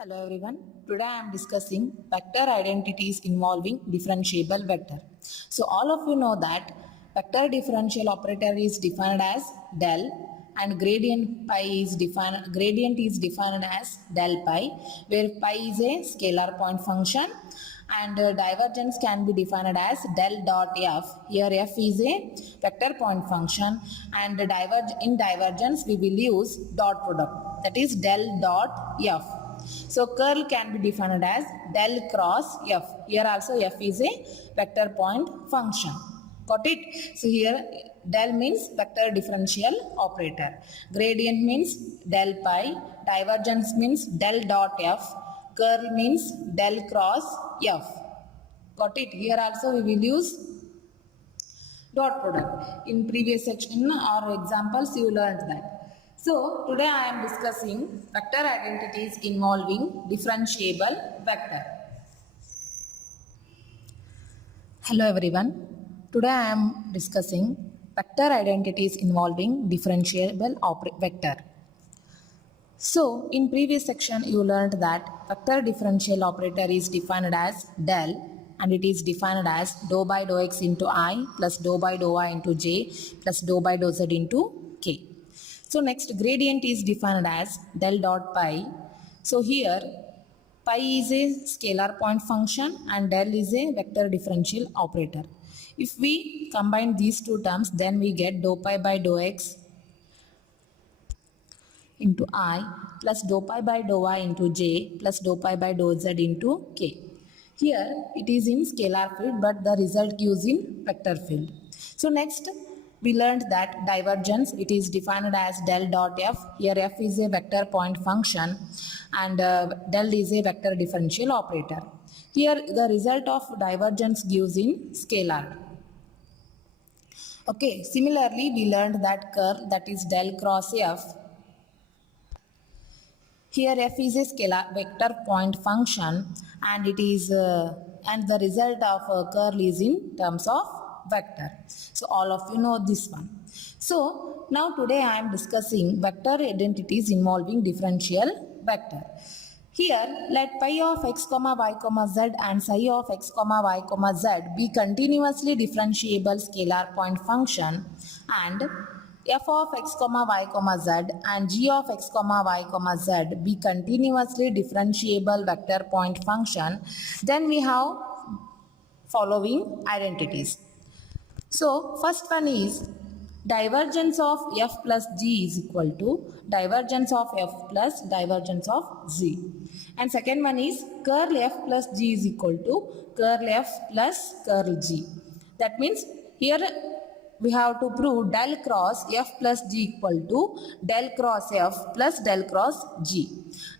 Hello everyone. Today I am discussing vector identities involving differentiable vector. So all of you know that vector differential operator is defined as del and gradient is defined as del pi, where pi is a scalar point function, and divergence can be defined as del dot f. Here f is a vector point function, and in divergence we will use dot product, that is del dot f. So curl can be defined as del cross f. Here also f is a vector point function. Got it? So here del means vector differential operator. Gradient means del pi. Divergence means del dot f. Curl means del cross f. Got it? Here also we will use dot product. In previous section or examples you learned that. So today I am discussing vector identities involving differentiable vector. Hello everyone. Today I am discussing vector identities involving differentiable vector. So in previous section you learned that vector differential operator is defined as del, and it is defined as dou by dou x into I plus dou by dou y into j plus dou by dou z into k. So next gradient is defined as del dot pi. So here pi is a scalar point function and del is a vector differential operator. If we combine these two terms, then we get dou pi by dou x into I plus dou pi by dou y into j plus dou pi by dou z into k. Here it is in scalar field, but the result gives in vector field. So next we learned that divergence, it is defined as del dot f. Here f is a vector point function and del is a vector differential operator. Here the result of divergence gives in scalar. Okay, similarly we learned that curl, that is del cross f. Here f is a scalar vector point function and it is and the result of curl is in terms of vector. So all of you know this one. So now today I am discussing vector identities involving differential vector. Here let pi of x comma y comma z and psi of x comma y comma z be continuously differentiable scalar point function, and f of x comma y comma z and g of x comma y comma z be continuously differentiable vector point function. Then we have following identities. So first one is divergence of f plus g is equal to divergence of f plus divergence of z. And second one is curl f plus g is equal to curl f plus curl g. That means here we have to prove del cross f plus g equal to del cross f plus del cross g.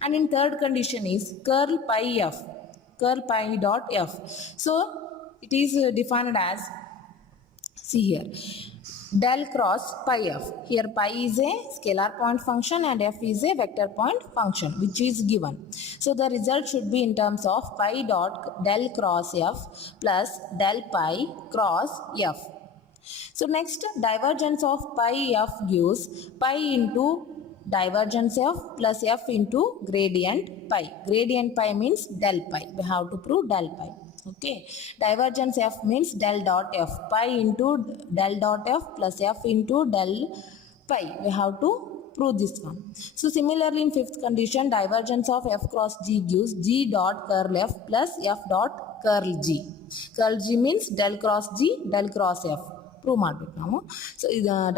And in third condition is curl pi dot f. So it is defined as, see here, del cross pi f. Here pi is a scalar point function and f is a vector point function which is given. So the result should be in terms of pi dot del cross f plus del pi cross f. So next divergence of pi f gives pi into divergence f plus f into gradient pi. Gradient pi means del pi. We have to prove del pi. Okay, divergence f means del dot f, pi into del dot f plus f into del pi. We have to prove this one. So similarly in fifth condition, divergence of f cross g gives g dot curl f plus f dot curl g. Curl g means del cross g, del cross f. Prove ಮಾಡಬೇಕು ನಾವು. So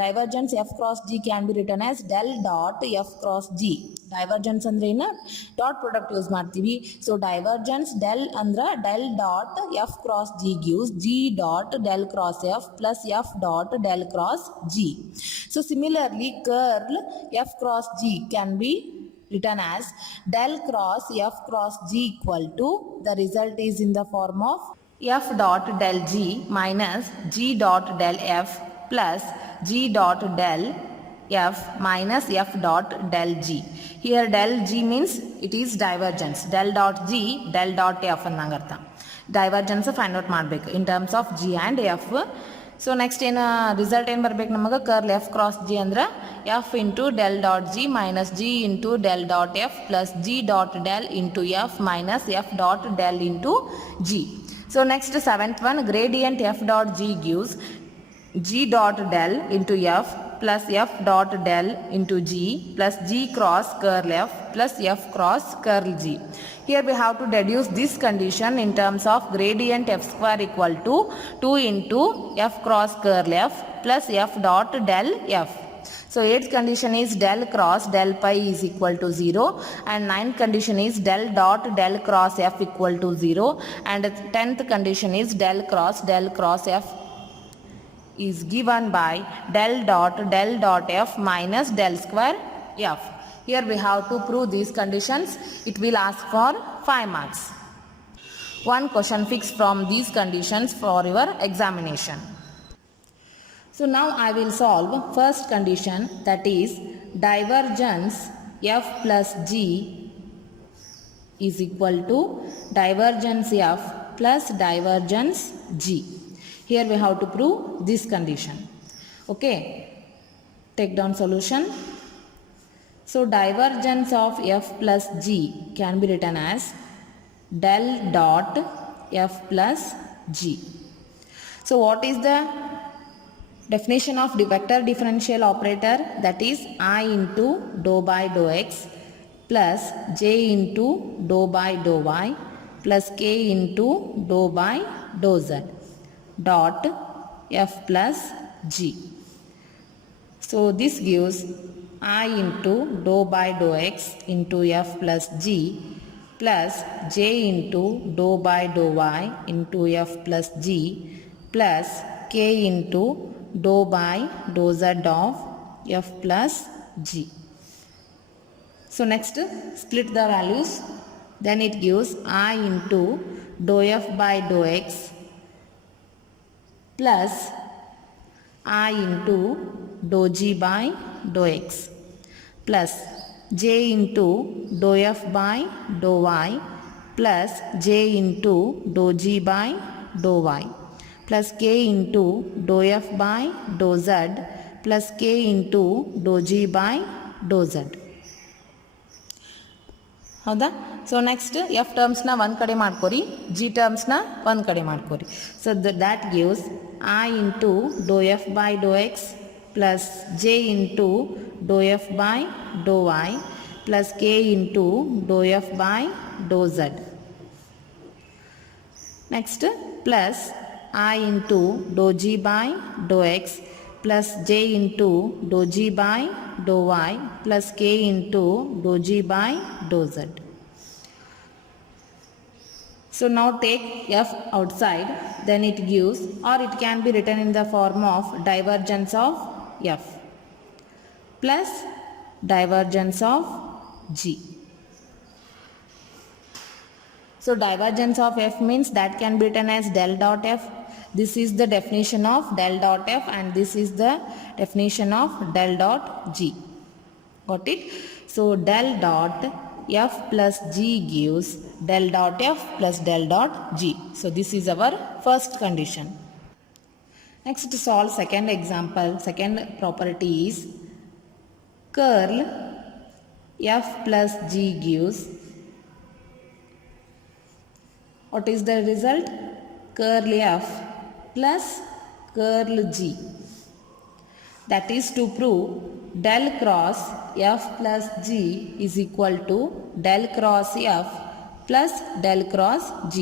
divergence f cross g can be written as del dot f cross g. Divergence ಅಂದ್ರೆ ಏನು? Dot product use ಮಾಡ್ತೀವಿ. So divergence del ಅಂದ್ರೆ del dot f cross g gives g dot del cross f plus f dot del cross g. So similarly curl f cross g can be written as del cross f cross g equal to, the result is in the form of f dot del g minus g dot del f plus g dot del f minus f dot del g. Here del g means it is divergence. Del dot g del dot f ಅನ್ನಂಗರ್ಥ. Divergence find out ಮಾಡಬೇಕು in terms of g and f. So next ಏನು result ಏನು ಬರ್ಬೇಕು ನಮಗೆ curl F cross G ಅಂದ್ರೆ F into del dot G minus G into del dot F plus G dot del into F minus F dot del into G. So next seventh one gradient F dot G gives g dot del into f plus f dot del into g plus g cross curl f plus f cross curl g. Here we have to deduce this condition in terms of gradient f square equal to 2 into f cross curl f plus f dot del f. So 8th condition is del cross del pi is equal to 0 and 9th condition is del dot del cross f equal to 0 and 10th condition is del cross f is given by del dot f minus del square f. Here we have to prove these conditions. It will ask for 5 marks. One question fixed from these conditions for your examination. So now I will solve first condition, that is divergence f plus g is equal to divergence f plus divergence g. Here we have to prove this condition. Okay, take down solution. So divergence of f plus g can be written as del dot f plus g. So what is the definition of the vector differential operator? That is I into dou by dou x plus j into dou by dou y plus k into dou by dou z dot f plus g. So this gives I into dou by dou x into f plus g plus j into dou by dou y into f plus g plus k into dou by dou z of f plus g. So next split the values, then it gives I into dou f by dou x plus I into dou g by dou x plus j into dou f by dou y plus j into dou g by dou y plus k into dou f by dou z plus k into dou g by dou z. ಹೌದಾ? So next F ಟರ್ಮ್ಸ್ನ ಒಂದು ಕಡೆ ಮಾಡ್ಕೊರಿ, G ಟರ್ಮ್ಸ್ನ ಒಂದು ಕಡೆ ಮಾಡ್ಕೊರಿ. So that gives I into doe F by doe X plus J into doe F by doe Y plus K into doe F by doe Z. Next plus I into doe G by doe X plus j into dou g by dou y plus k into dou g by dou z. So now take f outside, then it gives, or it can be written in the form of divergence of f plus divergence of g. So divergence of f means that can be written as del dot f. This is the definition of del dot f and this is the definition of del dot g. Got it? So del dot f plus g gives del dot f plus del dot g. So this is our first condition. Next to solve second example, second property is curl f plus g gives, what is the result? Curl f plus curl g. That is to prove del cross f plus g is equal to del cross f plus del cross g.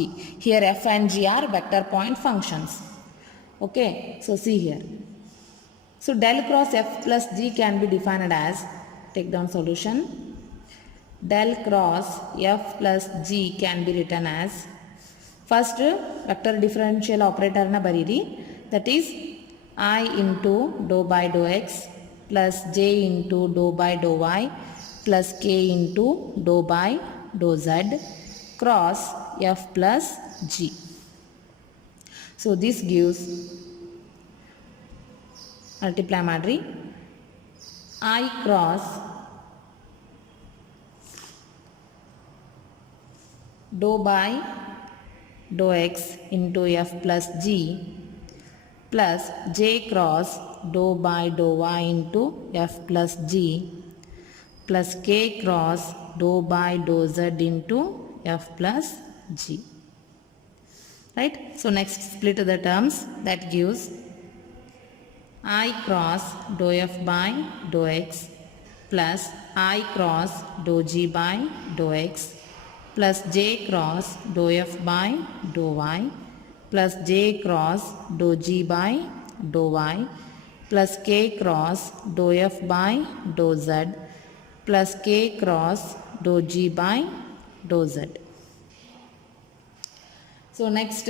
Here f and g are vector point functions. Okay, so see here. So del cross f plus g can be defined as, take down solution, del cross f plus g can be written as, first vector differential operator na bariri, that is I into dou by dou x plus j into dou by dou y plus k into dou by dou z cross f plus g. So this gives, multiply madri, I cross dou by dou x into f plus g plus j cross dou by dou y into f plus g plus k cross dou by dou z into f plus g. Right? So next split the terms. That gives I cross dou f by dou x plus I cross dou g by dou x plus j cross dou f by dou y plus j cross dou g by dou y plus k cross dou f by dou z plus k cross dou g by dou z. So next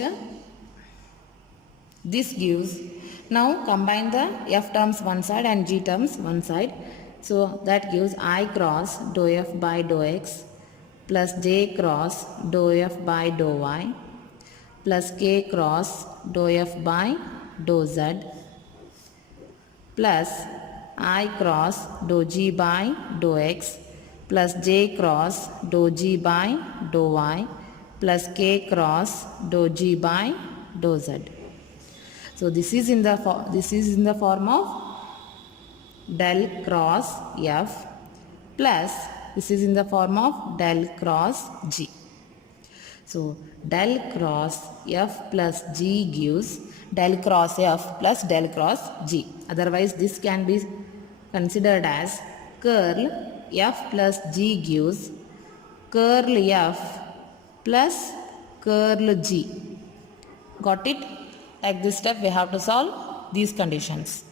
this gives, now combine the f terms one side and g terms one side. So that gives I cross dou f by dou x plus j cross dou f by dou y plus k cross dou f by dou z plus I cross dou g by dou x plus j cross dou g by dou y plus k cross dou g by dou z. So this is in the form of del cross f plus this is in the form of del cross g. So del cross f plus g gives del cross f plus del cross g. Otherwise this can be considered as curl f plus g gives curl f plus curl g. Got it? Like this step we have to solve these conditions.